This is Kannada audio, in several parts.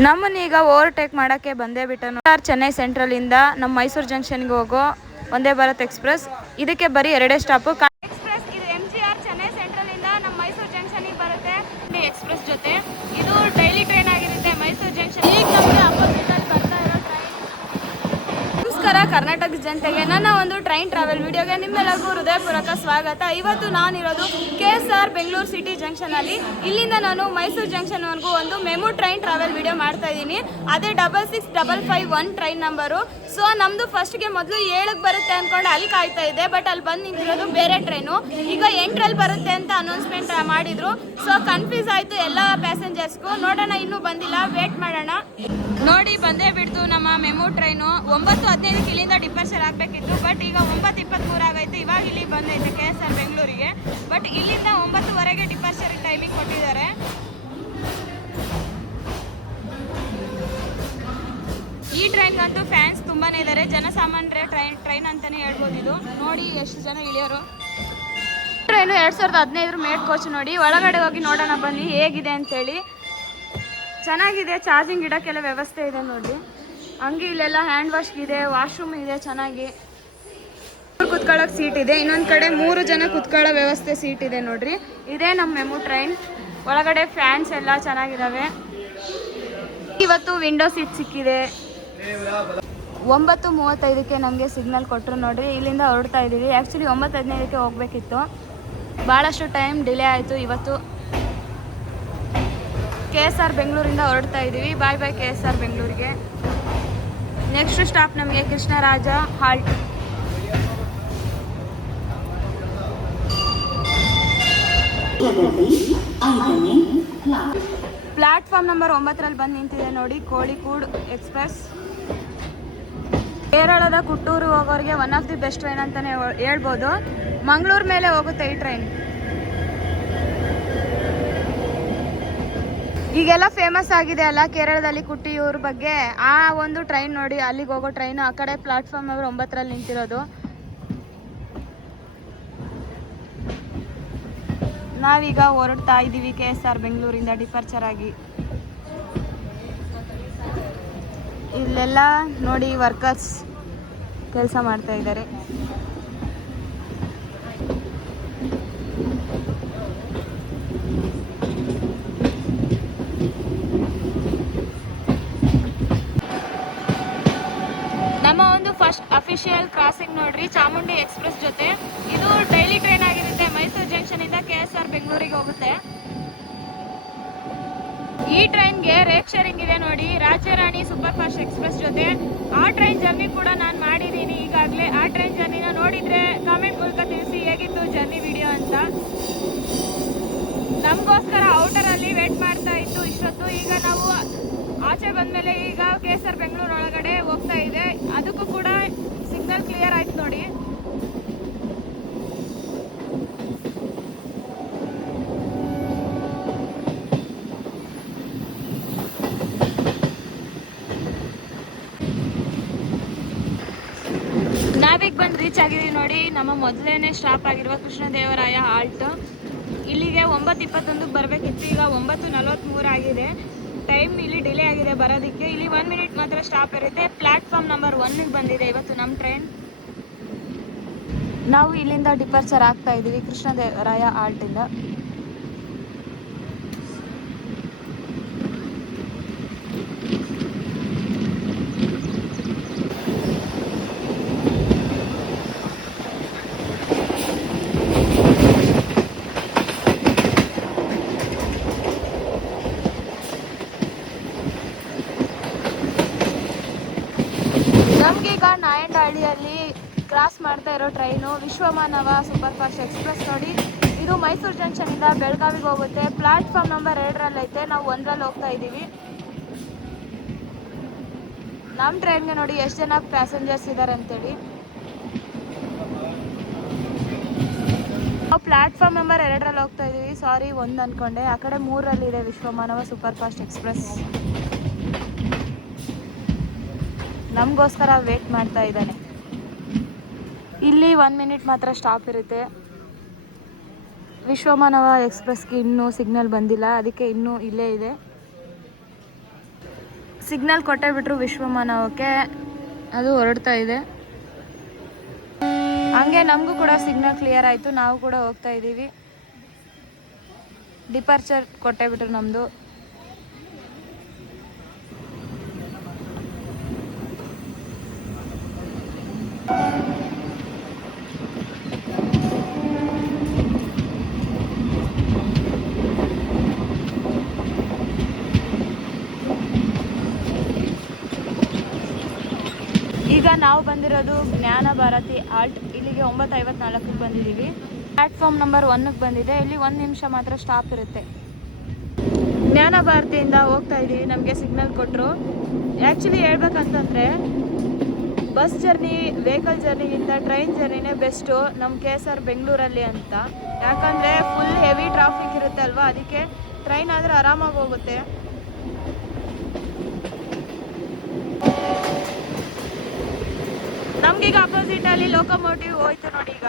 ನಮ್ಮನ್ನೀಗ ಓವರ್ಟೇಕ್ ಮಾಡೋಕ್ಕೆ ಬಂದೇ ಬಿಟ್ಟನು. ಚೆನ್ನೈ ಸೆಂಟ್ರಲಿಂದ ನಮ್ಮ ಮೈಸೂರು ಜಂಕ್ಷನ್ಗೆ ಹೋಗೋ ವಂದೇ ಭಾರತ್ ಎಕ್ಸ್ಪ್ರೆಸ್. ಇದಕ್ಕೆ ಬರೀ 2 ಸ್ಟಾಪು. ಎಕ್ಸ್ಪ್ರೆಸ್ ಇದು MGR ಚೆನ್ನೈ ಸೆಂಟ್ರಲಿಂದ ನಮ್ಮ ಮೈಸೂರು ಜಂಕ್ಷನಿಗೆ ಬರುತ್ತೆ. ಎಕ್ಸ್ಪ್ರೆಸ್ ಜೊತೆ ಇದು ಡೈಲಿ ಟ್ರೈನ್ ಆಗಿರುತ್ತೆ ಮೈಸೂರು ಜಂಕ್ಷನ್. ಈಗ ನಮಗೆ ಅಪೋಸಿಟಲ್ಲಿ ಬರ್ತಾ ಇರೋ ಟ್ರೈನ್. ನಮಸ್ಕಾರ ಕರ್ನಾಟಕ ಜನತೆಗೆ ನನ್ನ ಒಂದು ಟ್ರೈನ್ ಟ್ರಾವೆಲ್ ವಿಡಿಯೋಗೆ ನಿಮ್ಮೆಲ್ಲರಿಗೂ ಹೃದಯಪೂರ್ವಕ ಸ್ವಾಗತ. ಇವತ್ತು ನಾನಿರೋದು KSR ಬೆಂಗಳೂರು ಸಿಟಿ ಜಂಕ್ಷನಲ್ಲಿ. ಇಲ್ಲಿಂದ ನಾನು ಮೈಸೂರು ಜಂಕ್ಷನ್ವರೆಗೂ ಒಂದು ಮೆಮು ಟ್ರೈನ್ ಟ್ರಾವೆಲ್ ವಿಡಿಯೋ ಮಾಡ್ತಾ ಇದ್ದೀನಿ. ಅದೇ 66551 ಟ್ರೈನ್ ನಂಬರು. ಸೊ ನಮ್ಮದು ಫಸ್ಟ್ಗೆ ಮೊದಲು 7ಕ್ಕೆ ಬರುತ್ತೆ ಅಂದ್ಕೊಂಡು ಅಲ್ಲಿ ಕಾಯ್ತಾ ಇದ್ದೆ. ಬಟ್ ಅಲ್ಲಿ ಬಂದು ನಿಂತಿರೋದು ಬೇರೆ ಟ್ರೈನು. ಈಗ 8ರಲ್ಲಿ ಬರುತ್ತೆ ಅಂತ ಅನೌನ್ಸ್ಮೆಂಟ್ ಮಾಡಿದ್ರು. ಸೊ ಕನ್ಫ್ಯೂಸ್ ಆಯಿತು ಎಲ್ಲ ಪ್ಯಾಸೆಂಜರ್ಸ್ಗೂ. ನೋಡೋಣ, ಇನ್ನೂ ಬಂದಿಲ್ಲ, ವೇಟ್ ಮಾಡೋಣ. ನೋಡಿ ಬಂದೇ ಬಿಡ್ತು ನಮ್ಮ ಮೆಮು ಟ್ರೈನು. 9:15ಕ್ಕೆ ಇಲ್ಲಿಂದ ಡಿಪಾರ್ಚರ್ ಆಗಬೇಕಿತ್ತು. ಬಟ್ ಈಗ 9:23 ಆಗೈತೆ. ಇವಾಗ ಇಲ್ಲಿ ಬಂದೈತೆ KSR ಬೆಂಗಳೂರಿಗೆ. ಬಟ್ ಇಲ್ಲಿಂದ 9:00ವರೆಗೆ ಡಿಪಾರ್ಚರ್ ಟೈಮಿಂಗ್ ಕೊಟ್ಟಿದ್ದಾರೆ. ಈ ಟ್ರೈನ್ಗಂತೂ ಫ್ಯಾನ್ಸ್ ತುಂಬಾನೇ ಇದ್ದಾರೆ. ಜನಸಾಮಾನ್ಯರ ಟ್ರೈನ್ ಅಂತಾನೆ ಹೇಳ್ಬೋದು ಇದು. ನೋಡಿ ಎಷ್ಟು ಜನ ಇಳಿಯೋರು. Train 2015 made coach. ನೋಡಿ ಒಳಗಡೆ ಹೋಗಿ ನೋಡೋಣ ಬನ್ನಿ ಹೇಗಿದೆ ಅಂತೇಳಿ. ಚೆನ್ನಾಗಿದೆ, ಚಾರ್ಜಿಂಗ್ ಇಡೋಕ್ಕೆಲ್ಲ ವ್ಯವಸ್ಥೆ ಇದೆ ನೋಡಿ. ಹಂಗೆ ಇಲ್ಲೆಲ್ಲ ಹ್ಯಾಂಡ್ ವಾಶ್ ಇದೆ, ವಾಶ್ರೂಮ್ ಇದೆ ಚೆನ್ನಾಗಿ. ಕುತ್ಕೊಳ್ಳೋಕೆ ಸೀಟ್ ಇದೆ. ಇನ್ನೊಂದು ಕಡೆ 3 ಜನ ಕುತ್ಕೊಳ್ಳೋ ವ್ಯವಸ್ಥೆ ಸೀಟ್ ಇದೆ ನೋಡ್ರಿ. ಇದೇ ನಮ್ಮ ಮೆಮು ಟ್ರೈನ್. ಒಳಗಡೆ ಫ್ಯಾನ್ಸ್ ಎಲ್ಲ ಚೆನ್ನಾಗಿದ್ದಾವೆ. ಇವತ್ತು ವಿಂಡೋ ಸೀಟ್ ಸಿಕ್ಕಿದೆ. 9:35ಕ್ಕೆ ನಮಗೆ ಸಿಗ್ನಲ್ ಕೊಟ್ಟರು ನೋಡ್ರಿ. ಇಲ್ಲಿಂದ ಹೊರಡ್ತಾ ಇದ್ದೀವಿ. ಆ್ಯಕ್ಚುಲಿ 9:15ಕ್ಕೆ ಹೋಗಬೇಕಿತ್ತು. ಭಾಳಷ್ಟು ಟೈಮ್ ಡಿಲೇ ಆಯಿತು. ಇವತ್ತು KSR ಬೆಂಗಳೂರಿಂದ ಹೊರಡ್ತಾ ಇದ್ದೀವಿ. ಬಾಯ್ ಬಾಯ್ KSR ಬೆಂಗಳೂರಿಗೆ. ನೆಕ್ಸ್ಟ್ ಸ್ಟಾಪ್ ನಮಗೆ ಕೃಷ್ಣರಾಜ ಹಾಲ್ಟ್. ಪ್ಲಾಟ್ಫಾರ್ಮ್ ನಂಬರ್ 9ರಲ್ಲಿ ಬಂದು ನಿಂತಿದೆ ನೋಡಿ ಕೋಳಿಕೂಡ್ ಎಕ್ಸ್ಪ್ರೆಸ್. ಕೇರಳದ ಕುಟ್ಟೂರು ಹೋಗೋರಿಗೆ one of the best train ಅಂತಲೇ ಹೇಳ್ಬೋದು. ಮಂಗಳೂರು ಮೇಲೆ ಹೋಗುತ್ತೆ ಈ ಟ್ರೈನ್. ಈಗೆಲ್ಲ ಫೇಮಸ್ ಆಗಿದೆ ಅಲ್ಲ ಕೇರಳದಲ್ಲಿ ಕುಟ್ಟಿಯೂರು ಬಗ್ಗೆ. ಆ ಒಂದು ಟ್ರೈನ್ ನೋಡಿ, ಅಲ್ಲಿಗೆ ಹೋಗೋ ಟ್ರೈನ್. ಆ ಕಡೆ ಪ್ಲಾಟ್ಫಾರ್ಮ್ ನಂಬರ್ 9ರಲ್ಲಿ ನಿಂತಿರೋದು. ನಾವೀಗ ಹೊರಡ್ತಾ ಇದ್ದೀವಿ KSR ಬೆಂಗಳೂರಿಂದ ಡಿಪಾರ್ಚರ್ ಆಗಿ. ಇಲ್ಲೆಲ್ಲ ನೋಡಿ ವರ್ಕರ್ಸ್ ಕೆಲಸ ಮಾಡ್ತಾ ಇದ್ದಾರೆ. ನಮ್ಮ ಒಂದು ಫಸ್ಟ್ ಅಫಿಷಿಯಲ್ ಕ್ರಾಸಿಂಗ್ ನೋಡ್ರಿ ಚಾಮುಂಡಿ ಎಕ್ಸ್ಪ್ರೆಸ್ ಜೊತೆ. ಇದು ಡೈಲಿ ಟ್ರೈನ್ ಆಗಿರುತ್ತೆ. ಮೈಸೂರು ಜಂಕ್ಷನಿಂದ KSR ಬೆಂಗಳೂರಿಗೆ ಹೋಗುತ್ತೆ. ಈ ಟ್ರೈನ್ಗೆ ರೇಟ್ ಶೇರಿಂಗ್ ಇದೆ ನೋಡಿ ರಾಜ್ಯರಾಣಿ ಸೂಪರ್ ಫಾಸ್ಟ್ ಎಕ್ಸ್ಪ್ರೆಸ್ ಜೊತೆ. ಆ ಟ್ರೈನ್ ಜರ್ನಿ ಕೂಡ ನಾನು ಮಾಡಿದ್ದೀನಿ ಈಗಾಗಲೇ. ಆ ಟ್ರೈನ್ ಜರ್ನಿನ ನೋಡಿದರೆ ಕಾಮೆಂಟ್ ಮೂಲಕ ತಿಳಿಸಿ ಹೇಗಿತ್ತು ಜರ್ನಿ ವಿಡಿಯೋ ಅಂತ. ನಮಗೋಸ್ಕರ ಔಟರಲ್ಲಿ ವೇಟ್ ಮಾಡ್ತಾ ಇತ್ತು ಇಷ್ಟೊತ್ತು. ಈಗ ನಾವು ಆಚೆ ಬಂದಮೇಲೆ ಈಗ KSR ಬೆಂಗಳೂರು ಒಳಗಡೆ ಹೋಗ್ತಾ ಇದೆ. ಅದಕ್ಕೂ ಕೂಡ ಸಿಗ್ನಲ್ ಕ್ಲಿಯರ್ ಆಯ್ತು ನೋಡಿ. ನಾವೀಗ ಬಂದು ರೀಚ್ ಆಗಿದ್ದೀವಿ ನೋಡಿ ನಮ್ಮ ಮೊದಲನೇ ಸ್ಟಾಪ್ ಆಗಿರುವ ಕೃಷ್ಣದೇವರಾಯ ಹಾಲ್ಟ್. ಇಲ್ಲಿಗೆ 9:21ಕ್ಕೆ ಬರಬೇಕಿತ್ತು. ಈಗ 9:43 ಆಗಿದೆ. ಟೈಮ್ ಇಲ್ಲಿ ಡಿಲೇ ಆಗಿದೆ ಬರೋದಕ್ಕೆ. ಇಲ್ಲಿ 1 ಮಿನಿಟ್ ಮಾತ್ರ ಸ್ಟಾಪ್ ಇರುತ್ತೆ. ಪ್ಲಾಟ್ಫಾರ್ಮ್ ನಂಬರ್ 1ಗೆ ಬಂದಿದೆ ಇವತ್ತು ನಮ್ಮ ಟ್ರೈನ್. ನಾವು ಇಲ್ಲಿಂದ ಡಿಪಾರ್ಚರ್ ಆಗ್ತಾ ಇದ್ದೀವಿ ಕೃಷ್ಣದೇವರಾಯ ಹಾಲ್ಟಿಂದ. ನಮಗೀಗ ನಾಯಂಡಹಳ್ಳಿಯಲ್ಲಿ ಕ್ರಾಸ್ ಮಾಡ್ತಾ ಇರೋ ಟ್ರೈನು ವಿಶ್ವಮಾನವ ಸೂಪರ್ ಫಾಸ್ಟ್ ಎಕ್ಸ್ಪ್ರೆಸ್ ನೋಡಿ. ಇದು ಮೈಸೂರು ಜಂಕ್ಷನಿಂದ ಬೆಳಗಾವಿಗೆ ಹೋಗುತ್ತೆ. ಪ್ಲಾಟ್ಫಾರ್ಮ್ ನಂಬರ್ 2ರಲ್ಲಿ ಐತೆ. ನಾವು 1ರಲ್ಲಿ ಹೋಗ್ತಾ ಇದ್ದೀವಿ. ನಮ್ಮ ಟ್ರೈನ್ಗೆ ನೋಡಿ ಎಷ್ಟು ಜನ ಪ್ಯಾಸೆಂಜರ್ಸ್ ಇದ್ದಾರೆ ಅಂತೇಳಿ. ನಾವು ಪ್ಲಾಟ್ಫಾರ್ಮ್ ನಂಬರ್ 2ರಲ್ಲಿ ಹೋಗ್ತಾ ಇದ್ದೀವಿ. ಸಾರಿ 1 ಅಂದ್ಕೊಂಡೆ. ಆ ಕಡೆ 3ರಲ್ಲಿದೆ ವಿಶ್ವಮಾನವ ಸೂಪರ್ ಫಾಸ್ಟ್ ಎಕ್ಸ್ಪ್ರೆಸ್. ನಮಗೋಸ್ಕರ ವೇಟ್ ಮಾಡ್ತಾ ಇದ್ದಾನೆ. ಇಲ್ಲಿ 1 ಮಿನಿಟ್ ಮಾತ್ರ ಸ್ಟಾಪ್ ಇರುತ್ತೆ. ವಿಶ್ವಮಾನವ ಎಕ್ಸ್ಪ್ರೆಸ್ಗೆ ಇನ್ನೂ ಸಿಗ್ನಲ್ ಬಂದಿಲ್ಲ, ಅದಕ್ಕೆ ಇನ್ನೂ ಇಲ್ಲೇ ಇದೆ. ಸಿಗ್ನಲ್ ಕೊಟ್ಟೇ ಬಿಟ್ರು ವಿಶ್ವಮಾನವಕ್ಕೆ, ಅದು ಹೊರಡ್ತಾ ಇದೆ. ಹಂಗೆ ನಮಗೂ ಕೂಡ ಸಿಗ್ನಲ್ ಕ್ಲಿಯರ್ ಆಯಿತು, ನಾವು ಕೂಡ ಹೋಗ್ತಾ ಇದ್ದೀವಿ. ಡಿಪಾರ್ಚರ್ ಕೊಟ್ಟೇ ಬಿಟ್ರು ನಮ್ಮದು. ಈಗ ನಾವು ಬಂದಿರೋದು ಜ್ಞಾನ ಭಾರತಿ ಆಲ್ಟ್. ಇಲ್ಲಿಗೆ 9:54ಕ್ಕೆ ಬಂದಿದ್ದೀವಿ. ಪ್ಲ್ಯಾಟ್ಫಾರ್ಮ್ ನಂಬರ್ 1ಕ್ಕೆ ಬಂದಿದೆ. ಇಲ್ಲಿ 1 ನಿಮಿಷ ಮಾತ್ರ ಸ್ಟಾಪ್ ಇರುತ್ತೆ. ಜ್ಞಾನ ಭಾರತಿಯಿಂದ ಹೋಗ್ತಾ ಇದ್ದೀವಿ. ನಮಗೆ ಸಿಗ್ನಲ್ ಕೊಟ್ಟರು. Actually ಹೇಳ್ಬೇಕಂತಂದರೆ bus journey, vehicle ಜರ್ನಿಗಿಂತ train ಜರ್ನಿನೇ best ನಮ್ಮ KSR ಬೆಂಗಳೂರಲ್ಲಿ ಅಂತ. ಯಾಕಂದರೆ ಫುಲ್ ಹೆವಿ ಟ್ರಾಫಿಕ್ ಇರುತ್ತೆ ಅಲ್ವಾ, ಅದಕ್ಕೆ ಟ್ರೈನ್ ಆದರೆ ಆರಾಮಾಗಿ ಹೋಗುತ್ತೆ. ನಮ್ಗೀಗ ಅಪೋಸಿಟಲ್ಲಿ ಲೋಕೋಮೋಟಿವ್ ಹೋಯ್ತು ನೋಡಿ. ಈಗ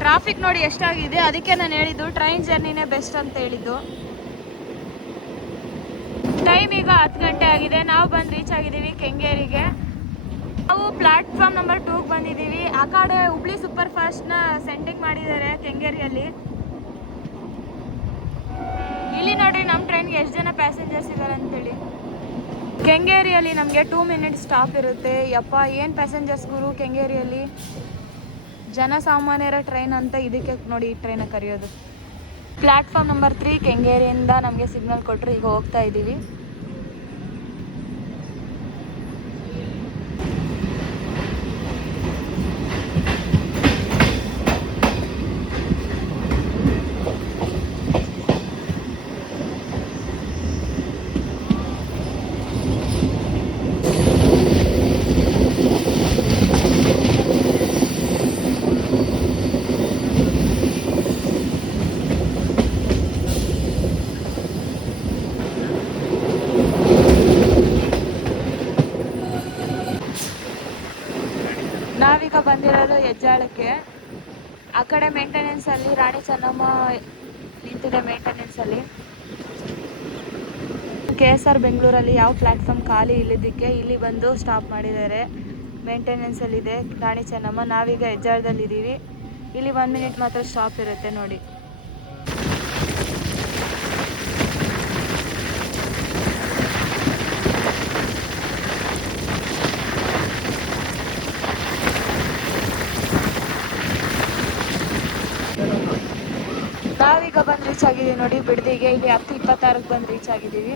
ಟ್ರಾಫಿಕ್ ನೋಡಿ ಎಷ್ಟಾಗಿದೆ, ಅದಕ್ಕೆ ನಾನು ಹೇಳಿದ್ದು ಟ್ರೈನ್ ಜರ್ನಿನೇ ಬೆಸ್ಟ್ ಅಂತ ಹೇಳಿದ್ದು. ಟೈಮ್ ಈಗ 10 ಗಂಟೆ ಆಗಿದೆ. ನಾವು ಬಂದು ರೀಚ್ ಆಗಿದ್ದೀವಿ ಕೆಂಗೇರಿಗೆ. ನಾವು ಪ್ಲಾಟ್ಫಾರ್ಮ್ ನಂಬರ್ 2ಗೆ ಬಂದಿದ್ದೀವಿ. ಆ ಕಡೆ ಹುಬ್ಳಿ ಸೂಪರ್ ಫಾಸ್ಟ್ನ ಸೆಂಡಿಂಗ್ ಮಾಡಿದ್ದಾರೆ ಕೆಂಗೇರಿಯಲ್ಲಿ. ಇಲ್ಲಿ ನೋಡ್ರಿ ನಮ್ಮ ಟ್ರೈನ್ಗೆ ಎಷ್ಟು ಜನ ಪ್ಯಾಸೆಂಜರ್ಸ್ ಇದ್ದಾರೆ ಅಂತೇಳಿ. ಕೆಂಗೇರಿಯಲ್ಲಿ ನಮಗೆ 2 ಮಿನಿಟ್ಸ್ ಸ್ಟಾಪ್ ಇರುತ್ತೆ. ಯಪ್ಪ ಏನು ಪ್ಯಾಸೆಂಜರ್ಸ್ ಗುರು ಕೆಂಗೇರಿಯಲ್ಲಿ. ಜನಸಾಮಾನ್ಯರ ಟ್ರೈನ್ ಅಂತ ಇದಕ್ಕೆ ನೋಡಿ ಈ ಟ್ರೈನ ಕರೆಯೋದು. ಪ್ಲ್ಯಾಟ್ಫಾರ್ಮ್ ನಂಬರ್ 3 ಕೆಂಗೇರಿಯಿಂದ ನಮಗೆ ಸಿಗ್ನಲ್ ಕೊಟ್ಟರು. ಈಗ ಹೋಗ್ತಾ ಇದ್ದೀವಿ. ನಾವೀಗ ಬಂದಿರೋದು ಹೆಜ್ಜಾಳಕ್ಕೆ. ಆ ಕಡೆ ಮೇಂಟೆನೆನ್ಸಲ್ಲಿ ರಾಣಿ ಚೆನ್ನಮ್ಮ ನಿಂತಿದೆ ಮೇಂಟೆನೆನ್ಸಲ್ಲಿ. KSR ಬೆಂಗಳೂರಲ್ಲಿ ಯಾವ ಪ್ಲ್ಯಾಟ್ಫಾರ್ಮ್ ಖಾಲಿ ಇಲ್ಲಿದ್ದಕ್ಕೆ ಇಲ್ಲಿ ಬಂದು ಸ್ಟಾಪ್ ಮಾಡಿದ್ದಾರೆ. ಮೇಂಟೆನೆನ್ಸಲ್ಲಿದೆ ರಾಣಿ ಚೆನ್ನಮ್ಮ. ನಾವೀಗ ಹೆಜ್ಜಾಳದಲ್ಲಿದ್ದೀವಿ. ಇಲ್ಲಿ 1 ಮಿನಿಟ್ ಮಾತ್ರ ಸ್ಟಾಪ್ ಇರುತ್ತೆ ನೋಡಿ. ನಾವೀಗ ಬಂದು ರೀಚ್ ಆಗಿದ್ದೀವಿ ನೋಡಿ ಬಿಡದಿಗೆ. ಇಲ್ಲಿ 10:26ಕ್ಕೆ ಬಂದು ರೀಚ್ ಆಗಿದ್ದೀವಿ.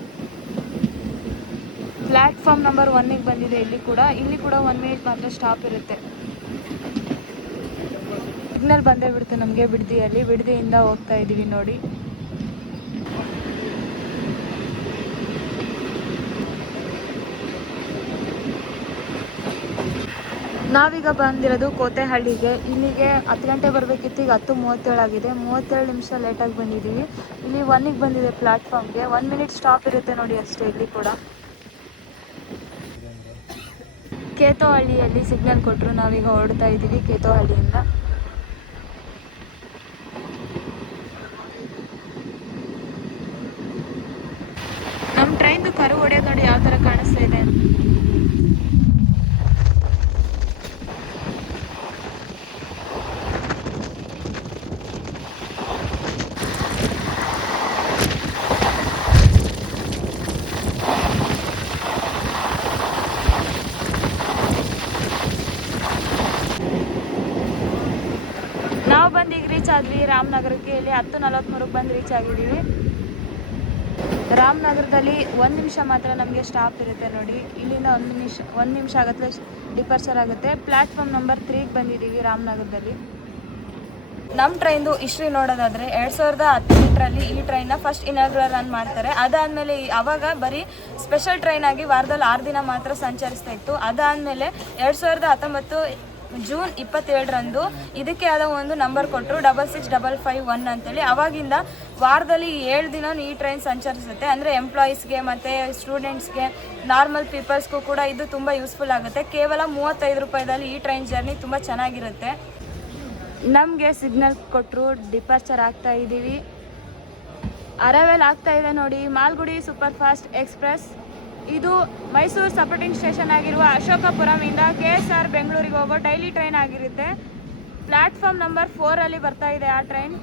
ಪ್ಲ್ಯಾಟ್ಫಾರ್ಮ್ ನಂಬರ್ 1ಗೆ ಬಂದಿದೆ. ಇಲ್ಲಿ ಕೂಡ 1 ಮಿನಿಟ್ ಮಾತ್ರ ಸ್ಟಾಪ್ ಇರುತ್ತೆ. ಸಿಗ್ನಲ್ ಬಂದೇ ಬಿಡುತ್ತೆ ನಮಗೆ ಬಿಡದಿಯಲ್ಲಿ. ಬಿಡದಿಯಿಂದ ಹೋಗ್ತಾ ಇದ್ದೀವಿ ನೋಡಿ. ನಾವೀಗ ಬಂದಿರೋದು ಕೋತೆಹಳ್ಳಿಗೆ. ಇಲ್ಲಿಗೆ 10 ಗಂಟೆ ಬರಬೇಕಿತ್ತು, ಈಗ 10:37 ಆಗಿದೆ. 37 ನಿಮಿಷ ಲೇಟಾಗಿ ಬಂದಿದ್ದೀವಿ. ಇಲ್ಲಿ 1ಗೆ ಬಂದಿದೆ ಪ್ಲ್ಯಾಟ್ಫಾರ್ಮ್ಗೆ. 1 ಮಿನಿಟ್ ಸ್ಟಾಪ್ ಇರುತ್ತೆ ನೋಡಿ ಅಷ್ಟೇ. ಇಲ್ಲಿ ಕೂಡ ಕೇತೋಹಳ್ಳಿಯಲ್ಲಿ ಸಿಗ್ನಲ್ ಕೊಟ್ಟರು. ನಾವೀಗ ಹೊರಡ್ತಾ ಇದ್ದೀವಿ ಕೇತೋಹಳ್ಳಿಯಿಂದ. ನಮ್ಮ ಟ್ರೈನ್ದು ಕರು ಹೊಡೆಯೋದು ನೋಡಿ ಯಾವ ಥರ ಕಾಣಿಸ್ತಾ ಇದೆ. ನಾವು ಬಂದು ಈಗ ರೀಚ್ ಆದ್ವಿ ರಾಮನಗರಕ್ಕೆ. ಇಲ್ಲಿ 10:43ಕ್ಕೆ ಬಂದು ರೀಚ್ ಆಗಿದ್ದೀವಿ. ರಾಮನಗರದಲ್ಲಿ 1 ನಿಮಿಷ ಮಾತ್ರ ನಮಗೆ ಸ್ಟಾಪ್ ಇರುತ್ತೆ ನೋಡಿ. ಇಲ್ಲಿಂದ 1 ನಿಮಿಷ ಆಗುತ್ತೆ ಡಿಪಾರ್ಚರ್ ಆಗುತ್ತೆ. ಪ್ಲ್ಯಾಟ್ಫಾರ್ಮ್ ನಂಬರ್ 3ಗೆ ಬಂದಿದ್ದೀವಿ ರಾಮನಗರದಲ್ಲಿ. ನಮ್ಮ ಟ್ರೈನ್ದು ಹಿಸ್ಟ್ರಿ ನೋಡೋದಾದರೆ 2018ರಲ್ಲಿ ಈ ಟ್ರೈನ್ನ ಫಸ್ಟ್ ಇನಾಗ್ರಲ್ ರನ್ ಮಾಡ್ತಾರೆ. ಅದಾದಮೇಲೆ ಆವಾಗ ಬರೀ ಸ್ಪೆಷಲ್ ಟ್ರೈನ್ ಆಗಿ ವಾರದಲ್ಲಿ 6 ದಿನ ಮಾತ್ರ ಸಂಚರಿಸ್ತಾ ಇತ್ತು. ಅದಾದಮೇಲೆ 2019 ಜೂನ್ 27ರಂದು ಇದಕ್ಕೆ ಆದ ಒಂದು ನಂಬರ್ ಕೊಟ್ಟರು 66551 ಅಂತೇಳಿ. ಆವಾಗಿಂದ ವಾರದಲ್ಲಿ 7 ದಿನ ಈ ಟ್ರೈನ್ ಸಂಚರಿಸುತ್ತೆ. ಅಂದರೆ ಎಂಪ್ಲಾಯೀಸ್ಗೆ ಮತ್ತು ಸ್ಟೂಡೆಂಟ್ಸ್ಗೆ, ನಾರ್ಮಲ್ ಪೀಪಲ್ಸ್ಗೂ ಕೂಡ ಇದು ತುಂಬ ಯೂಸ್ಫುಲ್ ಆಗುತ್ತೆ. ಕೇವಲ 35 ರೂಪಾಯಿದಲ್ಲಿ ಈ ಟ್ರೈನ್ ಜರ್ನಿ ತುಂಬ ಚೆನ್ನಾಗಿರುತ್ತೆ. ನಮಗೆ ಸಿಗ್ನಲ್ ಕೊಟ್ಟರು ಡಿಪಾರ್ಚರ್ ಆಗ್ತಾ ಇದ್ದೀವಿ. ಅರೈವಲ್ ಆಗ್ತಾ ಇದೆ ನೋಡಿ ಮಾಲ್ಗುಡಿ ಸೂಪರ್ ಫಾಸ್ಟ್ ಎಕ್ಸ್ಪ್ರೆಸ್. ಇದು ಮೈಸೂರು ಸಪೋರ್ಟಿಂಗ್ ಸ್ಟೇಷನ್ ಆಗಿರುವ ಅಶೋಕಪುರಮಿಂದ KSR ಬೆಂಗಳೂರಿಗೆ ಹೋಗೋ ಡೈಲಿ ಟ್ರೈನ್ ಆಗಿರುತ್ತೆ. ಪ್ಲಾಟ್ಫಾರ್ಮ್ ನಂಬರ್ 4 ಬರ್ತಾ ಇದೆ ಆ ಟ್ರೈನ್.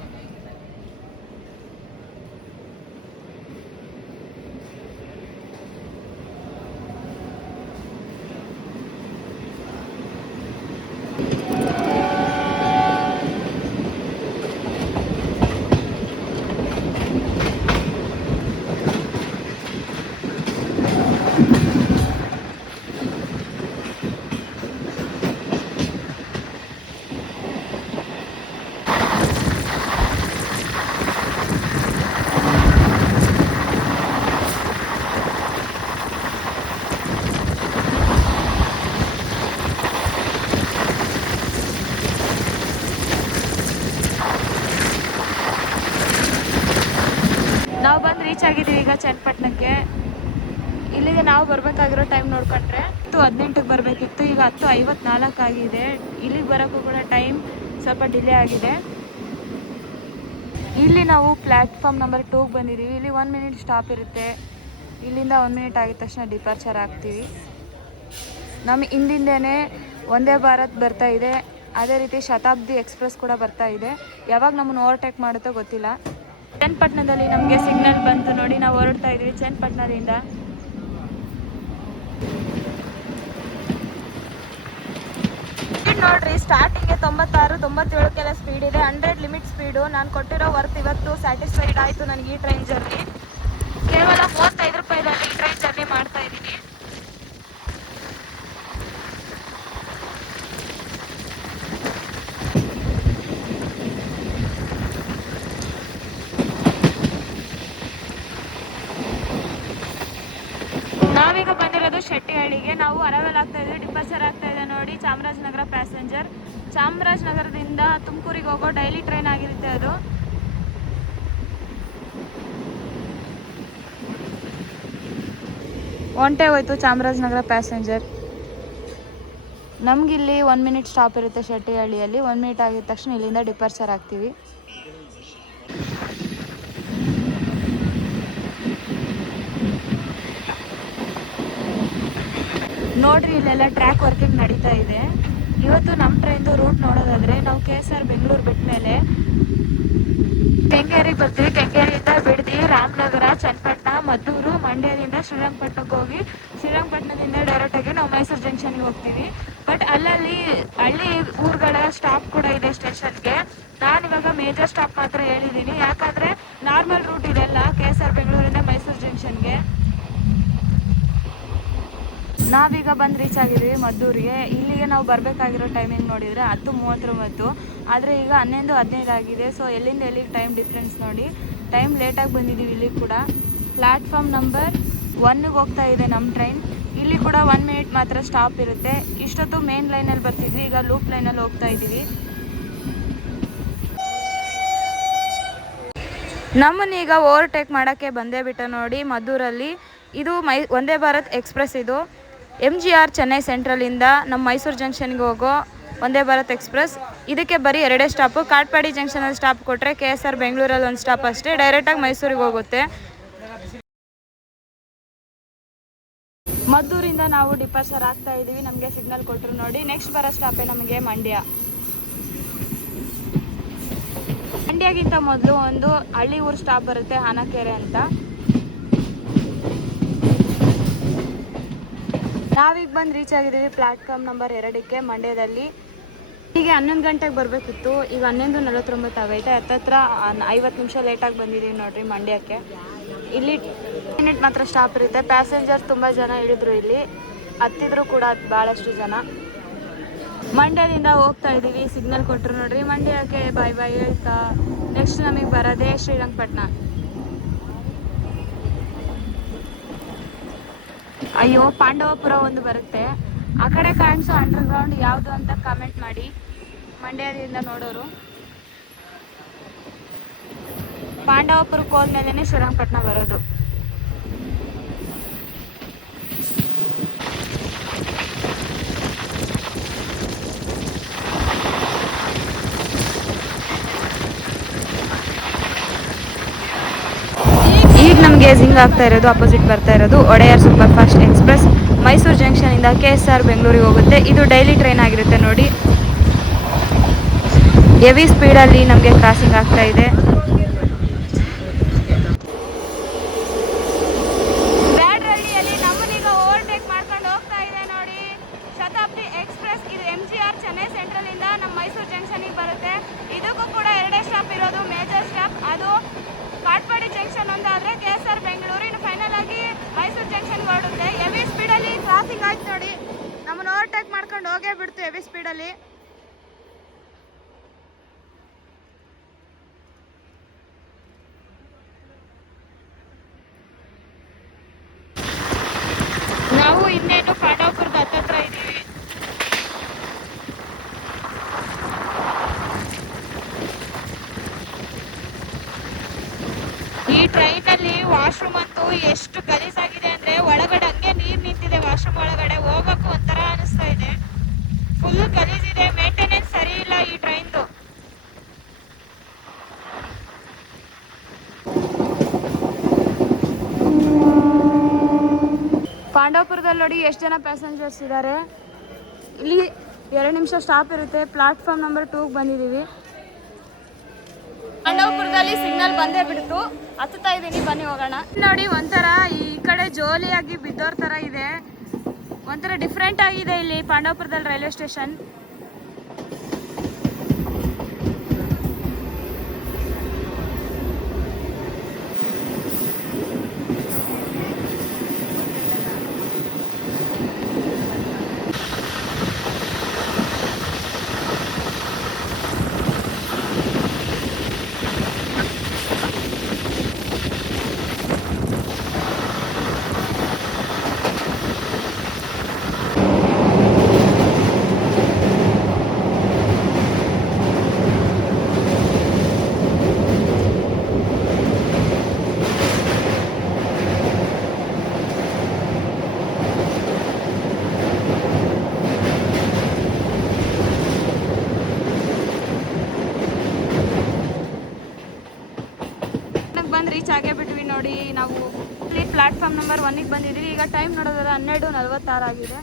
ನಾವು ಬಂದು ರೀಚ್ ಆಗಿದ್ದೀವಿ ಈಗ ಚನ್ನಪಟ್ಟಣಕ್ಕೆ. ಇಲ್ಲಿಗೆ ನಾವು ಬರಬೇಕಾಗಿರೋ ಟೈಮ್ ನೋಡ್ಕೊಂಡ್ರೆ 10:18ಕ್ಕೆ ಬರಬೇಕಿತ್ತು, ಈಗ 10:54 ಆಗಿದೆ. ಇಲ್ಲಿಗೆ ಬರೋಕ್ಕೂ ಕೂಡ ಟೈಮ್ ಸ್ವಲ್ಪ ಡಿಲೇ ಆಗಿದೆ. ಇಲ್ಲಿ ನಾವು ಪ್ಲ್ಯಾಟ್ಫಾರ್ಮ್ ನಂಬರ್ 2ಗೆ ಬಂದಿದ್ದೀವಿ. ಇಲ್ಲಿ 1 ಮಿನಿಟ್ ಸ್ಟಾಪ್ ಇರುತ್ತೆ. ಇಲ್ಲಿಂದ 1 ಮಿನಿಟ್ ಆಗಿದ ತಕ್ಷಣ ಡಿಪಾರ್ಚರ್ ಆಗ್ತೀವಿ. ನಮ್ಮ ಹಿಂದಿಂದೇ ವಂದೇ ಭಾರತ್ ಬರ್ತಾ ಇದೆ, ಅದೇ ರೀತಿ ಶತಾಬ್ದಿ ಎಕ್ಸ್ಪ್ರೆಸ್ ಕೂಡ ಬರ್ತಾ ಇದೆ. ಯಾವಾಗ ನಮ್ಮನ್ನು ಓವರ್ಟೇಕ್ ಮಾಡುತ್ತೋ ಗೊತ್ತಿಲ್ಲ. ಚನ್ನಪಟ್ಟಣದಲ್ಲಿ ನಮಗೆ ಸಿಗ್ನಲ್ ಬಂತು ನೋಡಿ, ನಾವು ಹೊರಡ್ತಾ ಇದ್ವಿ ಚನ್ನಪಟ್ಟಣದಿಂದ. ನೋಡ್ರಿ ಸ್ಟಾರ್ಟಿಂಗ್ಗೆ 96-97 ಸ್ಪೀಡ್ ಇದೆ. 100 ಲಿಮಿಟ್ ಸ್ಪೀಡು. ನಾನು ಕೊಟ್ಟಿರೋ ವರ್ತ್ ಇವತ್ತು ಸ್ಯಾಟಿಸ್ಫೈಡ್ ಆಯಿತು ನನಗೆ. ಈ ಟ್ರೈನ್ ಜರ್ನಿ ಕೇವಲ 35 ರೂಪಾಯಿದಲ್ಲಿ ಈ ಟ್ರೈನ್ ಜರ್ನಿ ಮಾಡ್ತಾ ಇದ್ದೀನಿ. ನಾವೀಗ ಬಂದಿರೋದು ಶೆಟ್ಟಿಹಳ್ಳಿಗೆ. ನಾವು ಅರೈವಲ್ ಆಗ್ತಾ ಇದ್ದೀವಿ. ಡಿಪಾರ್ಚರ್ ಆಗ್ತಾ ಇದೆ ನೋಡಿ ಚಾಮರಾಜನಗರ ಪ್ಯಾಸೆಂಜರ್. ಚಾಮರಾಜನಗರದಿಂದ ತುಮಕೂರಿಗೆ ಹೋಗೋ ಡೈಲಿ ಟ್ರೈನ್ ಆಗಿರುತ್ತೆ ಅದು. ಒಂಟೆ ಹೋಯ್ತು ಚಾಮರಾಜನಗರ ಪ್ಯಾಸೆಂಜರ್. ನಮಗಿಲ್ಲಿ 1 ಮಿನಿಟ್ ಸ್ಟಾಪ್ ಇರುತ್ತೆ ಶೆಟ್ಟಿಹಳ್ಳಿಯಲ್ಲಿ. 1 ಮಿನಿಟ್ ಆಗಿದ ತಕ್ಷಣ ಇಲ್ಲಿಂದ ಡಿಪಾರ್ಚರ್ ಆಗ್ತೀವಿ. ನೋಡ್ರಿ ಇಲ್ಲೆಲ್ಲ ಟ್ರ್ಯಾಕ್ ವರ್ಕಿಂಗ್ ನಡೀತಾ ಇದೆ. ಇವತ್ತು ನಮ್ಮ ಟ್ರೈನ್ದು ರೂಟ್ ನೋಡೋದಾದರೆ ನಾವು KSR ಬೆಂಗಳೂರು ಬಿಟ್ಟ ಮೇಲೆ ಕೆಂಗೇರಿಗೆ ಬರ್ತೀವಿ. ಕೆಂಗೇರಿಯಿಂದ ಬಿಡದಿ, ರಾಮನಗರ, ಚನ್ನಪಟ್ಟಣ, ಮದ್ದೂರು, ಮಂಡ್ಯದಿಂದ ಶ್ರೀರಂಗಪಟ್ಟಣಕ್ಕೆ ಹೋಗಿ ಶ್ರೀರಂಗಪಟ್ಟಣದಿಂದ ಡೈರೆಕ್ಟಾಗಿ ನಾವು ಮೈಸೂರು ಜಂಕ್ಷನ್ಗೆ ಹೋಗ್ತೀವಿ. ಬಟ್ ಹಳ್ಳಿ ಊರುಗಳ ಸ್ಟಾಪ್ ಕೂಡ ಇದೆ ಸ್ಟೇಷನ್ಗೆ. ನಾನಿವಾಗ ಮೇಜರ್ ಸ್ಟಾಪ್ ಮಾತ್ರ ಹೇಳಿದ್ದೀನಿ, ಯಾಕಂದರೆ ನಾರ್ಮಲ್ ರೂಟ್ ಇದೆಲ್ಲ KSR ಬೆಂಗಳೂರಿಂದ ಮೈಸೂರು ಜಂಕ್ಷನ್ಗೆ. ನಾವೀಗ ಬಂದು ರೀಚ್ ಆಗಿದ್ದೀವಿ ಮದ್ದೂರಿಗೆ. ಇಲ್ಲಿಗೆ ನಾವು ಬರಬೇಕಾಗಿರೋ ಟೈಮಿಂಗ್ ನೋಡಿದರೆ 10:39, ಆದರೆ ಈಗ 11:15 ಆಗಿದೆ. ಸೊ ಎಲ್ಲಿಂದ ಎಲ್ಲಿಗೆ ಟೈಮ್ ಡಿಫ್ರೆನ್ಸ್ ನೋಡಿ. ಟೈಮ್ ಲೇಟಾಗಿ ಬಂದಿದ್ದೀವಿ. ಇಲ್ಲಿ ಕೂಡ ಪ್ಲ್ಯಾಟ್ಫಾರ್ಮ್ ನಂಬರ್ 1ಗೆ ಹೋಗ್ತಾ ಇದೆ ನಮ್ಮ ಟ್ರೈನ್. ಇಲ್ಲಿ ಕೂಡ 1 ಮಿನಿಟ್ ಮಾತ್ರ ಸ್ಟಾಪ್ ಇರುತ್ತೆ. ಇಷ್ಟೊತ್ತು ಮೇನ್ ಲೈನಲ್ಲಿ ಬರ್ತಿದ್ವಿ, ಈಗ ಲೂಪ್ ಲೈನಲ್ಲಿ ಹೋಗ್ತಾ ಇದ್ದೀವಿ. ನಮ್ಮನ್ನೀಗ ಓವರ್ಟೇಕ್ ಮಾಡೋಕ್ಕೆ ಬಂದೇ ಬಿಟ್ಟ ನೋಡಿ ಮದ್ದೂರಲ್ಲಿ. ಇದು ವಂದೇ ಭಾರತ್ ಎಕ್ಸ್ಪ್ರೆಸ್. ಇದು MGR ಚೆನ್ನೈ ಸೆಂಟ್ರಲಿಂದ ನಮ್ಮ ಮೈಸೂರು ಜಂಕ್ಷನ್ಗೆ ಹೋಗೋ ವಂದೇ ಭಾರತ್ ಎಕ್ಸ್ಪ್ರೆಸ್. ಇದಕ್ಕೆ ಬರೀ 2 ಸ್ಟಾಪು. ಕಾಟ್ಪಾಡಿ ಜಂಕ್ಷನಲ್ಲಿ ಸ್ಟಾಪ್ ಕೊಟ್ಟರೆ KSR ಬೆಂಗಳೂರಲ್ಲಿ 1 ಸ್ಟಾಪ್ ಅಷ್ಟೇ, ಡೈರೆಕ್ಟಾಗಿ ಮೈಸೂರಿಗೆ ಹೋಗುತ್ತೆ. ಮದ್ದೂರಿಂದ ನಾವು ಡಿಪಾರ್ಚರ್ ಆಗ್ತಾ ಇದ್ದೀವಿ. ನಮಗೆ ಸಿಗ್ನಲ್ ಕೊಟ್ಟರು ನೋಡಿ. ನೆಕ್ಸ್ಟ್ ಬರೋ ಸ್ಟಾಪೇ ನಮಗೆ ಮಂಡ್ಯ. ಮಂಡ್ಯಗಿಂತ ಮೊದಲು ಒಂದು ಹಳ್ಳಿ ಊರು ಸ್ಟಾಪ್ ಬರುತ್ತೆ, ಹಾನಕೆರೆ ಅಂತ. ನಾವೀಗ ಬಂದು ರೀಚ್ ಆಗಿದ್ದೀವಿ ಪ್ಲ್ಯಾಟ್ಫಾರ್ಮ್ ನಂಬರ್ 2ಕ್ಕೆ ಮಂಡ್ಯದಲ್ಲಿ. ಹೀಗೆ 11 ಗಂಟೆಗೆ ಬರಬೇಕಿತ್ತು, ಈಗ 11:49 ಆಗೈತೆ. ಹತ್ತತ್ರ 50 ನಿಮಿಷ ಲೇಟಾಗಿ ಬಂದಿದ್ದೀವಿ ನೋಡ್ರಿ ಮಂಡ್ಯಕ್ಕೆ. ಇಲ್ಲಿ ಮಿನಿಟ್ ಮಾತ್ರ ಸ್ಟಾಪ್ ಇರುತ್ತೆ. ಪ್ಯಾಸೆಂಜರ್ಸ್ ತುಂಬ ಜನ ಇಳಿದ್ರು, ಇಲ್ಲಿ ಹತ್ತಿದ್ರು ಕೂಡ ಭಾಳಷ್ಟು ಜನ. ಮಂಡ್ಯದಿಂದ ಹೋಗ್ತಾ ಇದ್ದೀವಿ. ಸಿಗ್ನಲ್ ಕೊಟ್ಟರು ನೋಡ್ರಿ. ಮಂಡ್ಯಕ್ಕೆ ಬಾಯ್ ಬಾಯ್ ಹೇಳ್ತಾ ನೆಕ್ಸ್ಟ್ ನಮಗೆ ಬರೋದೇ ಶ್ರೀರಂಗಪಟ್ಟಣ. ಅಯ್ಯೋ, ಪಾಂಡವಪುರ ಒಂದು ಬರುತ್ತೆ. ಆ ಕಡೆ ಕಾಣಿಸೋ ಅಂಡರ್ಗ್ರೌಂಡ್ ಯಾವುದು ಅಂತ ಕಾಮೆಂಟ್ ಮಾಡಿ ಮಂಡ್ಯದಿಂದ ನೋಡೋರು. ಪಾಂಡವಪುರಕ್ಕೆ ಹೋದ್ಮೇಲೆ ಶ್ರೀರಂಗಪಟ್ಟಣ ಬರೋದು. ನಿಮಗೆ ಜಿಂಗ್ ಆಗ್ತಾ ಇರೋದು ಅಪೋಸಿಟ್ ಬರ್ತಾ ಇರೋದು Wodeyar super fast express Mysuru ಜಂಕ್ಷನಿಂದ KSR ಬೆಂಗಳೂರಿಗೆ ಹೋಗುತ್ತೆ. ಇದು ಡೈಲಿ ಟ್ರೈನ್ ಆಗಿರುತ್ತೆ ನೋಡಿ. ಹೆವಿ ಸ್ಪೀಡಲ್ಲಿ ನಮಗೆ ಕ್ರಾಸಿಂಗ್ ಆಗ್ತಾ ಇದೆ. ಬ್ಯಾಡ್ರಳ್ಳಿಯಲ್ಲಿ ನಮ್ಮನ್ನೀಗ ಓವರ್ಟೇಕ್ ಮಾಡ್ಕೊಂಡು ಹೋಗ್ತಾ ಇದೆ ನೋಡಿ ಶತಾಬ್ದಿ ಎಕ್ಸ್ಪ್ರೆಸ್. ಇದು MGR ಚೆನ್ನೈ ಸೆಂಟ್ರಲಿಂದ ನಮ್ಮ ಮೈಸೂರು ಜಂಕ್ಷನಿಗೆ ಬರುತ್ತೆ. ಇದಕ್ಕೂ ಕೂಡ 2 ಸ್ಟಾಪ್ ಇರೋದು. ಮೇಜರ್ ಸ್ಟಾಪ್ ಅದು ಕಾಟ್ಪಾಡಿ ಜಂಕ್ಷನ್ ಒಂದಾದರೆ KSR ಬೆಂಗಳೂರು. ಇನ್ನು ಫೈನಲ್ ಆಗಿ ಮೈಸೂರು ಜಂಕ್ಷನ್ಗೆ ಹೊರಡುತ್ತೆ. ಹೆವಿ ಸ್ಪೀಡಲ್ಲಿ ಕ್ರಾಸಿಂಗ್ ಆಯ್ತು ನೋಡಿ. ನಮ್ಮನ್ನು ಓವರ್ಟೇಕ್ ಮಾಡ್ಕೊಂಡು ಹೋಗೇ ಬಿಡ್ತು ಹೆವಿ ಸ್ಪೀಡಲ್ಲಿ. ನಾವು ಇನ್ನೇನು ಪಾಂಡವಪುರದ ಹತ್ತತ್ರ ಇದ್ದೀವಿ. ಈ ಟ್ರೈನಲ್ಲಿ ವಾಶ್ರೂಮ್ ಅಂತೂ ಎಷ್ಟು ಗಲೀಜಾಗಿದೆ ಅಂದರೆ ಒಳಗಡೆ ಹಂಗೆ ನೀರು ನಿಂತಿದೆ. ವಾಶ್ರೂಮ್ ಒಳಗಡೆ ಹೋಗೋಕ್ಕೂ ಒಂಥರ ಅನಿಸ್ತಾ ಇದೆ. ಫುಲ್ ಗಲೀಜಿದೆ. ಮೇಂಟೆನೆನ್ಸ್ ಸರಿ ಇಲ್ಲ ಈ ಟ್ರೈನ್ದು. ಪಾಂಡವಪುರದಲ್ಲಿ ನೋಡಿ ಎಷ್ಟು ಜನ ಪ್ಯಾಸೆಂಜರ್ಸ್ ಇದ್ದಾರೆ. ಇಲ್ಲಿ 2 ನಿಮಿಷ ಸ್ಟಾಪ್ ಇರುತ್ತೆ. ಪ್ಲಾಟ್ಫಾರ್ಮ್ ನಂಬರ್ 2ಗೆ ಬಂದಿದ್ದೀವಿ. ಪಾಂಡವಪುರದಲ್ಲಿ ಸಿಗ್ನಲ್ ಬಂದೇ ಬಿಡ್ತು. ಹತ್ತುತ್ತಾ ಇದ್ದೀನಿ, ಬನ್ನಿ ಹೋಗೋಣ. ನೋಡಿ ಒಂಥರ ಈ ಕಡೆ ಜೋಲಿಯಾಗಿ ಬಿದ್ದೋರ ಥರ ಇದೆ. ಒಂಥರ ಡಿಫ್ರೆಂಟ್ ಆಗಿದೆ ಇಲ್ಲಿ ಪಾಂಡವಪುರದಲ್ಲಿ ರೈಲ್ವೆ ಸ್ಟೇಷನ್. ಬಂದು ರೀಚ್ ಆಗೇ ಬಿಟ್ವಿ ನೋಡಿ. ನಾವು ಇಲ್ಲಿ ಪ್ಲಾಟ್ಫಾರ್ಮ್ ನಂಬರ್ 1ಗೆ ಬಂದಿದ್ದೀವಿ. ಈಗ ಟೈಮ್ ನೋಡೋದಾದ್ರೆ 12:46 ಆಗಿದೆ.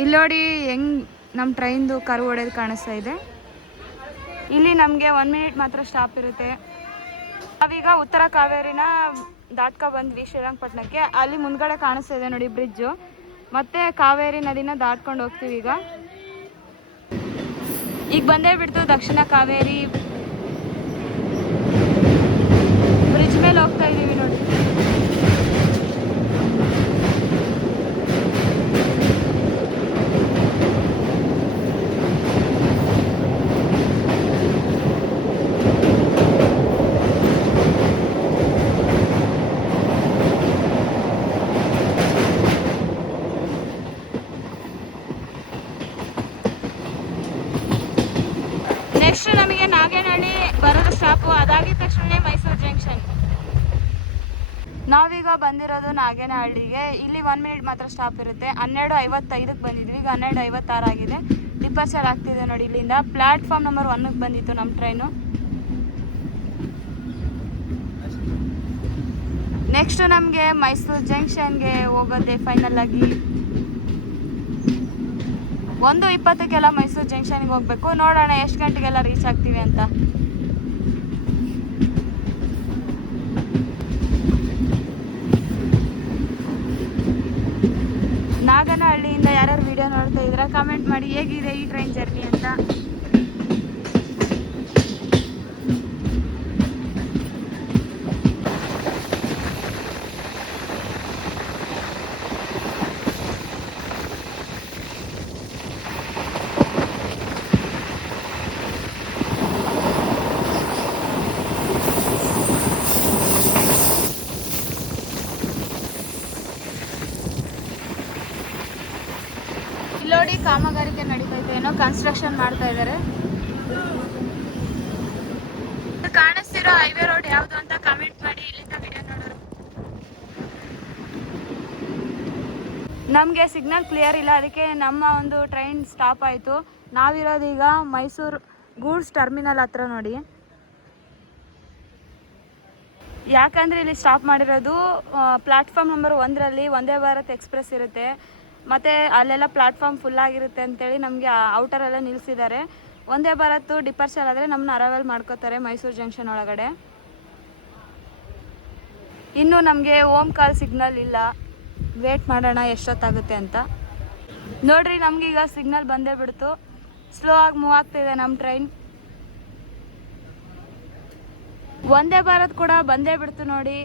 ಇಲ್ಲಿ ನೋಡಿ ಹೆಂಗೆ ನಮ್ಮ ಟ್ರೈನ್ದು ಕರು ಹೊಡೆದು ಕಾಣಿಸ್ತಾ ಇದೆ. ಇಲ್ಲಿ ನಮಗೆ 1 ಮಿನಿಟ್ ಮಾತ್ರ ಸ್ಟಾಪ್ ಇರುತ್ತೆ. ನಾವೀಗ ಉತ್ತರ ಕಾವೇರಿನ ದಾಟ್ಕೊ ಬಂದ್ವಿ ಶ್ರೀರಂಗಪಟ್ಟಣಕ್ಕೆ. ಅಲ್ಲಿ ಮುಂದ್ಗಡೆ ಕಾಣಿಸ್ತಾ ಇದೆ ನೋಡಿ ಬ್ರಿಡ್ಜು. ಮತ್ತೆ ಕಾವೇರಿ ನದಿನ ದಾಟ್ಕೊಂಡು ಹೋಗ್ತೀವಿ. ಈಗ ಬಂದೇ ಬಿಡ್ತು ದಕ್ಷಿಣ ಕಾವೇರಿ ಬ್ರಿಡ್ಜ್ ಮೇಲೆ ಹೋಗ್ತಾ ಇದ್ದೀವಿ ನೋಡಿ. ನೆಕ್ಸ್ಟ್ ನಮಗೆ ನಾಗೇನಹಳ್ಳಿ ಬರೋದು ಸ್ಟಾಪು. ಅದಾಗಿದ ತಕ್ಷಣ ಮೈಸೂರು ಜಂಕ್ಷನ್. ನಾವೀಗ ಬಂದಿರೋದು ನಾಗೇನಹಳ್ಳಿಗೆ. ಇಲ್ಲಿ 1 ಮಿನಿಟ್ ಮಾತ್ರ ಸ್ಟಾಪ್ ಇರುತ್ತೆ. 12:55ಕ್ಕೆ ಬಂದಿದ್ವಿ. ಈಗ 12:56 ಆಗಿದೆ. ಡಿಪಾರ್ಚರ್ ಆಗ್ತಿದೆ ನೋಡಿ ಇಲ್ಲಿಂದ. ಪ್ಲಾಟ್ಫಾರ್ಮ್ ನಂಬರ್ 1ಗೆ ಬಂದಿತ್ತು ನಮ್ಮ ಟ್ರೈನು. ನೆಕ್ಸ್ಟ್ ನಮಗೆ ಮೈಸೂರು ಜಂಕ್ಷನ್ಗೆ ಹೋಗೋದೆ ಫೈನಲ್ ಆಗಿ 1:20ಕ್ಕೆಲ್ಲ ಮೈಸೂರು ಜಂಕ್ಷನ್ಗೆ ಹೋಗಬೇಕು. ನೋಡೋಣ ಎಷ್ಟು ಗಂಟೆಗೆಲ್ಲ ರೀಚ್ ಆಗ್ತೀವಿ ಅಂತ. ನಾಗನಹಳ್ಳಿಯಿಂದ ಯಾರ್ಯಾರು ವಿಡಿಯೋ ನೋಡ್ತಾ ಇದ್ದೀರಾ ಕಮೆಂಟ್ ಮಾಡಿ ಹೇಗಿದೆ ಈ ಟ್ರೈನ್ ಜರ್ನಿ ಅಂತ. ನೋಡಿ ಕಾಮಗಾರಿಕೆ ನಡೀತೈತೆ, ಏನೋ ಕನ್ಸ್ಟ್ರಕ್ಷನ್ ಮಾಡ್ತಾ ಇದ್ದಾರೆ. ಕಾಣಿಸ್ತಿರೋ ಹೈವೇ ರೋಡ್ ಯಾವುದು ಅಂತ ಕಮೆಂಟ್ ಮಾಡಿ ಇಲ್ಲಿಂದ ವಿಡಿಯೋ ನೋಡೋರು. ನಮಗೆ ಸಿಗ್ನಲ್ ಕ್ಲಿಯರ್ ಇಲ್ಲ, ಅದಕ್ಕೆ ನಮ್ಮ ಒಂದು ಟ್ರೈನ್ ಸ್ಟಾಪ್ ಆಯಿತು. ನಾವಿರೋದೀಗ ಮೈಸೂರು ಗೂಡ್ಸ್ ಟರ್ಮಿನಲ್ ಹತ್ರ ನೋಡಿ. ಯಾಕಂದರೆ ಇಲ್ಲಿ ಸ್ಟಾಪ್ ಮಾಡಿರೋದು ಪ್ಲ್ಯಾಟ್ಫಾರ್ಮ್ ನಂಬರ್ 1ರಲ್ಲಿ ವಂದೇ ಭಾರತ್ ಎಕ್ಸ್ಪ್ರೆಸ್ ಇರುತ್ತೆ, ಮತ್ತು ಅಲ್ಲೆಲ್ಲ ಪ್ಲ್ಯಾಟ್ಫಾರ್ಮ್ ಫುಲ್ ಆಗಿರುತ್ತೆ ಅಂತೇಳಿ ನಮಗೆ ಔಟರೆಲ್ಲ ನಿಲ್ಲಿಸಿದ್ದಾರೆ. ವಂದೇ ಭಾರತ್ ಡಿಪಾರ್ಚರ್ ಆದರೆ ನಮ್ಮನ್ನ ಅರೈವಲ್ ಮಾಡ್ಕೋತಾರೆ ಮೈಸೂರು ಜಂಕ್ಷನ್ ಒಳಗಡೆ. ಇನ್ನೂ ನಮಗೆ ಓಮ್ ಕಾಲ್ ಸಿಗ್ನಲ್ ಇಲ್ಲ, ವೇಟ್ ಮಾಡೋಣ ಎಷ್ಟೊತ್ತಾಗುತ್ತೆ ಅಂತ. ನೋಡ್ರಿ ನಮಗೀಗ ಸಿಗ್ನಲ್ ಬಂದೇ ಬಿಡ್ತು, ಸ್ಲೋ ಆಗಿ ಮೂವ್ ಆಗ್ತಿದೆ ನಮ್ಮ ಟ್ರೈನ್. ವಂದೇ ಭಾರತ್ ಕೂಡ ಬಂದೇ ಬಿಡ್ತು ನೋಡಿ.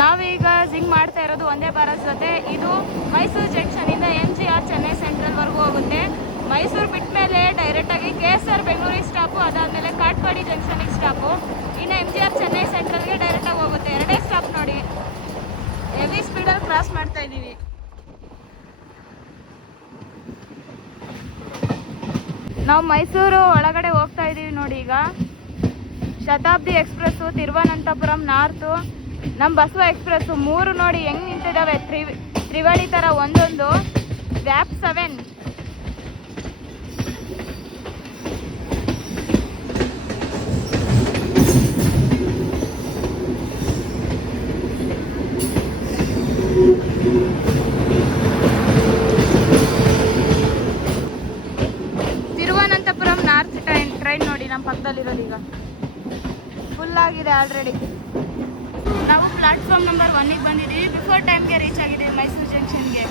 ನಾವೀಗ ಜಿಂಗ್ ಮಾಡ್ತಾ ಇರೋದು ವಂದೇ ಭಾರತ್ ಜೊತೆ. ಇದು ಮೈಸೂರು ಜಂಕ್ಷನಿಂದ MGR ಚೆನ್ನೈ ಸೆಂಟ್ರಲ್ವರೆಗೂ ಹೋಗುತ್ತೆ. ಮೈಸೂರು ಬಿಟ್ಟ ಮೇಲೆ ಡೈರೆಕ್ಟಾಗಿ KSR ಬೆಂಗಳೂರಿಗೆ ಸ್ಟಾಪು, ಅದಾದಮೇಲೆ ಕಾಟ್ಪಾಡಿ ಜಂಕ್ಷನಿಗೆ ಸ್ಟಾಪು. ಇನ್ನು MGR ಚೆನ್ನೈ ಸೆಂಟ್ರಲ್ಗೆ ಡೈರೆಕ್ಟಾಗಿ ಹೋಗುತ್ತೆ. 2 ಸ್ಟಾಪ್ ನೋಡಿ. ಹೆವಿ ಸ್ಪೀಡಲ್ಲಿ ಕ್ರಾಸ್ ಮಾಡ್ತಾ ಇದ್ದೀವಿ. ನಾವು ಮೈಸೂರು ಒಳಗಡೆ ಹೋಗ್ತಾ ಇದ್ದೀವಿ ನೋಡಿ. ಈಗ ಶತಾಬ್ದಿ ಎಕ್ಸ್ಪ್ರೆಸ್ಸು, ತಿರುವನಂತಪುರಂ ನಾರ್ತು, ನಮ್ಮ ಬಸವ ಎಕ್ಸ್ಪ್ರೆಸ್ಸು 3 ನೋಡಿ ಹೆಂಗೆ ನಿಂತಿದ್ದಾವೆ ತ್ರಿವಳಿ ಥರ ಒಂದೊಂದು. ವ್ಯಾಪ್ 7 ತಿರುವನಂತಪುರಂ ನಾರ್ತ್ ಟ್ರೈನ್ ನೋಡಿ ನಮ್ಮ ಪಕ್ಕದಲ್ಲಿರೋದು. ಈಗ ಫುಲ್ ಆಗಿದೆ ಆಲ್ರೆಡಿ. ನಾವು ಪ್ಲಾಟ್ಫಾರ್ಮ್ ನಂಬರ್ 1ಗೆ ಬಂದಿದ್ದೀವಿ. ಬಿಫೋರ್ ಟೈಮ್ಗೆ ರೀಚ್ ಆಗಿದ್ದೀವಿ ಮೈಸೂರು ಜಂಕ್ಷನ್ಗೆ.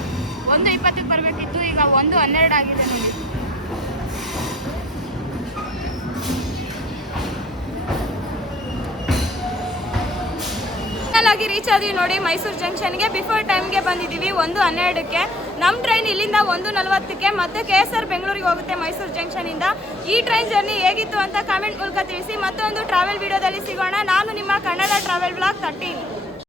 1:20ಕ್ಕೆ ಬರಬೇಕಿತ್ತು, ಈಗ 1:12 ಆಗಿದೆ ನೋಡಿ. ಆಗಿ ರೀಚ್ ಆದ್ವಿ ನೋಡಿ ಮೈಸೂರು ಜಂಕ್ಷನ್ಗೆ. ಬಿಫೋರ್ ಟೈಮ್ಗೆ ಬಂದಿದ್ದೀವಿ 1:12ಕ್ಕೆ. ನಮ್ಮ ಟ್ರೈನ್ ಇಲ್ಲಿಂದ 1:40ಕ್ಕೆ ಮತ್ತೆ KSR ಬೆಂಗಳೂರಿಗೆ ಹೋಗುತ್ತೆ ಮೈಸೂರು ಜಂಕ್ಷನಿಂದ. ಈ ಟ್ರೈನ್ ಜರ್ನಿ ಹೇಗಿತ್ತು ಅಂತ ಕಾಮೆಂಟ್ ಮೂಲಕ ತಿಳಿಸಿ. ಮತ್ತೊಂದು ಟ್ರಾವೆಲ್ ವಿಡಿಯೋದಲ್ಲಿ ಸಿಗೋಣ. ನಾನು ನಿಮ್ಮ